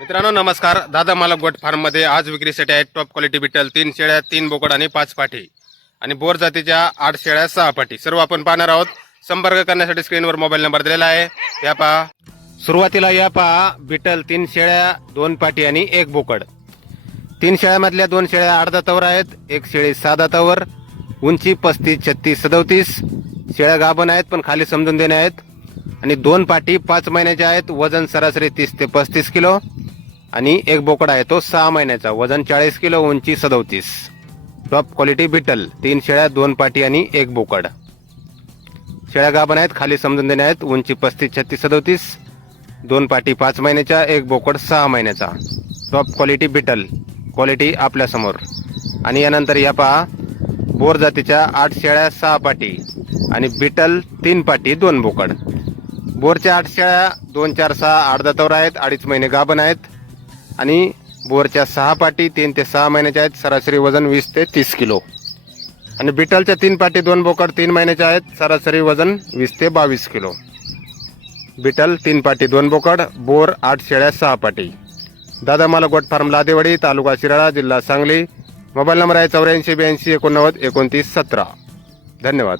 मित्रांनो नमस्कार. दादा मला गोट फार्ममध्ये आज विक्रीसाठी आहेत टॉप क्वालिटी बिटल तीन शेळ्या तीन बोकड आणि पाच पाठी. आणि बोर जातीच्या आठ शेळ्या सहा पाठी. सर्व आपण पाहणार आहोत. संपर्क करण्यासाठी स्क्रीनवर मोबाईल नंबर दिलेला आहे. या पहा. सुरुवातीला या पहा. बिटल तीन शेळ्या दोन पाठी आणि एक बोकड. तीन शेळ्यामधल्या दोन शेळ्या अर्धा तवर आहेत. एक शेळी साधा तवर. उंची पस्तीस छत्तीस सदोतीस. शेळ्या गाभण आहेत पण खाली समजून देणे आहेत. आणि दोन पाठी पाच महिन्याच्या आहेत. वजन सरासरी तीस ते पस्तीस किलो. आणि एक बोकड आहे तो सहा महिन्याचा. वजन चाळीस किलो उंची सदोतीस. टॉप क्वालिटी बिटल तीन शेळ्या दोन पाटी आणि एक बोकड. शेळ्या गाभण आहेत खाली समजून देणे आहेत. उंची पस्तीस छत्तीस सदोतीस. दोन पाटी पाच महिन्याच्या एक बोकड सहा महिन्याचा. टॉप क्वालिटी बिटल क्वालिटी आपल्यासमोर. आणि यानंतर या पहा बोर जातीच्या आठ शेळ्या सहा पाटी. आणि बिटल तीन पाटी दोन बोकड. बोरच्या आठ शेळ्या दोन चार सहा आठ तवर आहेत. अडीच महिने गाभण आहेत. आणि बोरच्या सहा पाटी तीन ते सहा महिन्याच्या आहेत. सरासरी वजन वीस ते तीस किलो. आणि बिटलच्या तीन पाटी दोन बोकड तीन महिन्याच्या आहेत. सरासरी वजन वीस ते बावीस किलो. बिटल तीन पाटी दोन बोकड बोर आठ शेळ्या सहा पाटी. दादा मला गोट फार्म लादेवाडी तालुका शिराळा जिल्हा सांगली. मोबाईल नंबर आहे चौऱ्याऐंशी ब्याऐंशी एकोणनव्वद एकोणतीस सतरा. धन्यवाद.